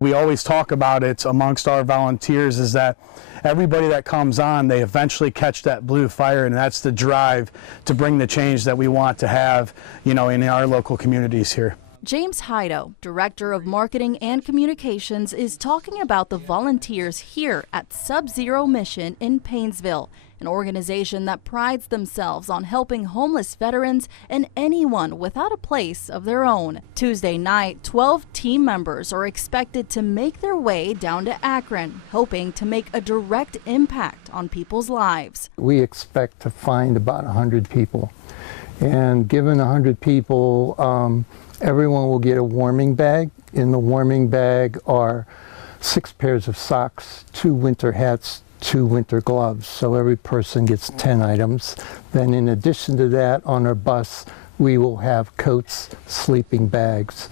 We always talk about it amongst our volunteers is that everybody that comes on, they eventually catch that blue fire, and that's the drive to bring the change that we want to have, in our local communities here. James Heido, Director of Marketing and Communications, is talking about the volunteers here at Subzero Mission in Paynesville, an organization that prides themselves on helping homeless veterans and anyone without a place of their own. Tuesday night, 12 team members are expected to make their way down to Akron, hoping to make a direct impact on people's lives. We expect to find about 100 people, and given 100 people, everyone will get a warming bag. In the warming bag are 6 pairs of socks, 2 winter hats, 2 winter gloves, so every person gets 10 items. Then in addition to that, on our bus, we will have coats, sleeping bags,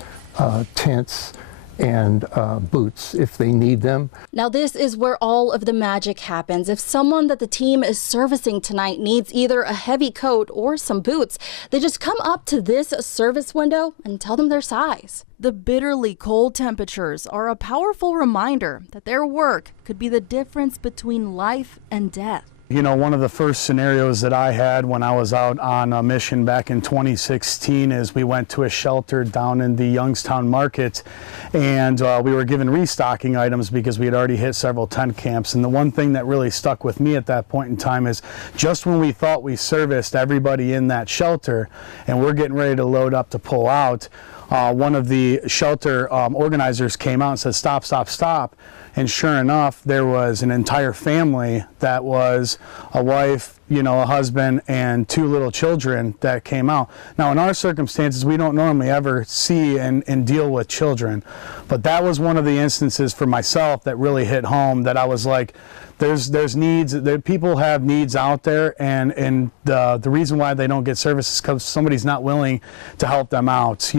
tents, and boots if they need them. Now this is where all of the magic happens. If someone that the team is servicing tonight needs either a heavy coat or some boots, they just come up to this service window and tell them their size. The bitterly cold temperatures are a powerful reminder that their work could be the difference between life and death. One of the first scenarios that I had when I was out on a mission back in 2016 is we went to a shelter down in the Youngstown market, and we were given restocking items because we had already hit several tent camps. And the one thing that really stuck with me at that point in time is just when we thought we serviced everybody in that shelter and we're getting ready to load up to pull out, one of the shelter organizers came out and said, "Stop, stop, stop." And sure enough, there was an entire family that was a wife, a husband, and 2 little children that came out. Now, in our circumstances, we don't normally ever see and deal with children. But that was one of the instances for myself that really hit home, that I was like, there's needs, people have needs out there, and the reason why they don't get service is because somebody's not willing to help them out.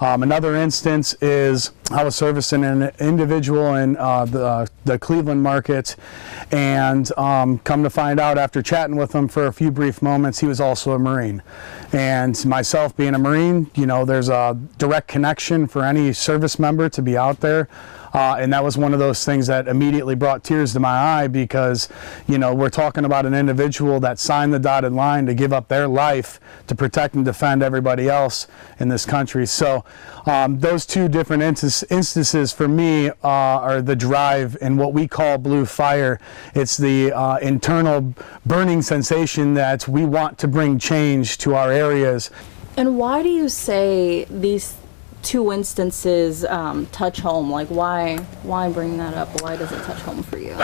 Another instance is I was servicing an individual in the Cleveland market, and come to find out after chatting with him for a few brief moments, he was also a Marine. And myself being a Marine, there's a direct connection for any service member to be out there. And that was one of those things that immediately brought tears to my eye, because, we're talking about an individual that signed the dotted line to give up their life to protect and defend everybody else in this country. So those 2 different instances for me are the drive in what we call blue fire. It's the internal burning sensation that we want to bring change to our areas. And why do you say these 2 instances touch home? Like, why bring that up? Why does it touch home for you?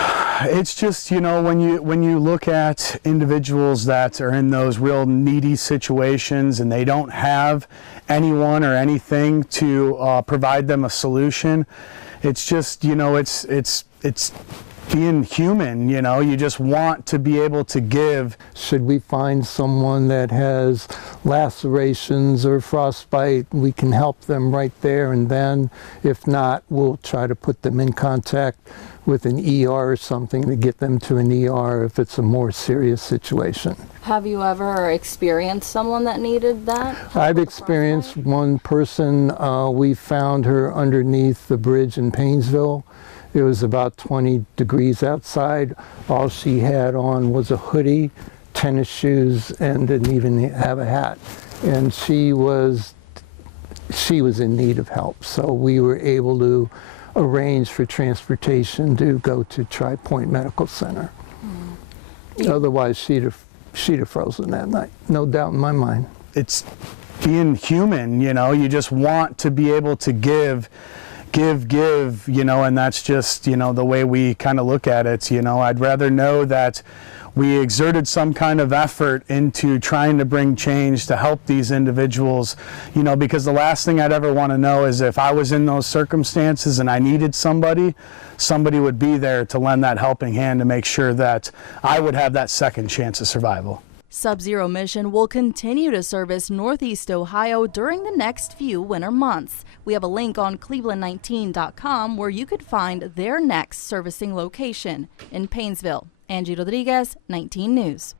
It's just, when you look at individuals that are in those real needy situations and they don't have anyone or anything to provide them a solution, it's just, it's being human, you just want to be able to give. Should we find someone that has lacerations or frostbite, we can help them right there and then. If not, we'll try to put them in contact with an ER or something to get them to an ER if it's a more serious situation. Have you ever experienced someone that needed that? I've experienced one person. We found her underneath the bridge in Paynesville. It was about 20 degrees outside. All she had on was a hoodie, tennis shoes, and didn't even have a hat. And she was in need of help. So we were able to arrange for transportation to go to Tri-Point Medical Center. Otherwise, she'd have frozen that night, no doubt in my mind. It's being human, you just want to be able to give, and that's just, the way we kind of look at it. I'd rather know that we exerted some kind of effort into trying to bring change to help these individuals, because the last thing I'd ever want to know is if I was in those circumstances and I needed somebody would be there to lend that helping hand to make sure that I would have that second chance of survival. Subzero Mission will continue to service Northeast Ohio during the next few winter months. We have a link on Cleveland19.com where you could find their next servicing location in Paynesville. Angie Rodriguez, 19 News.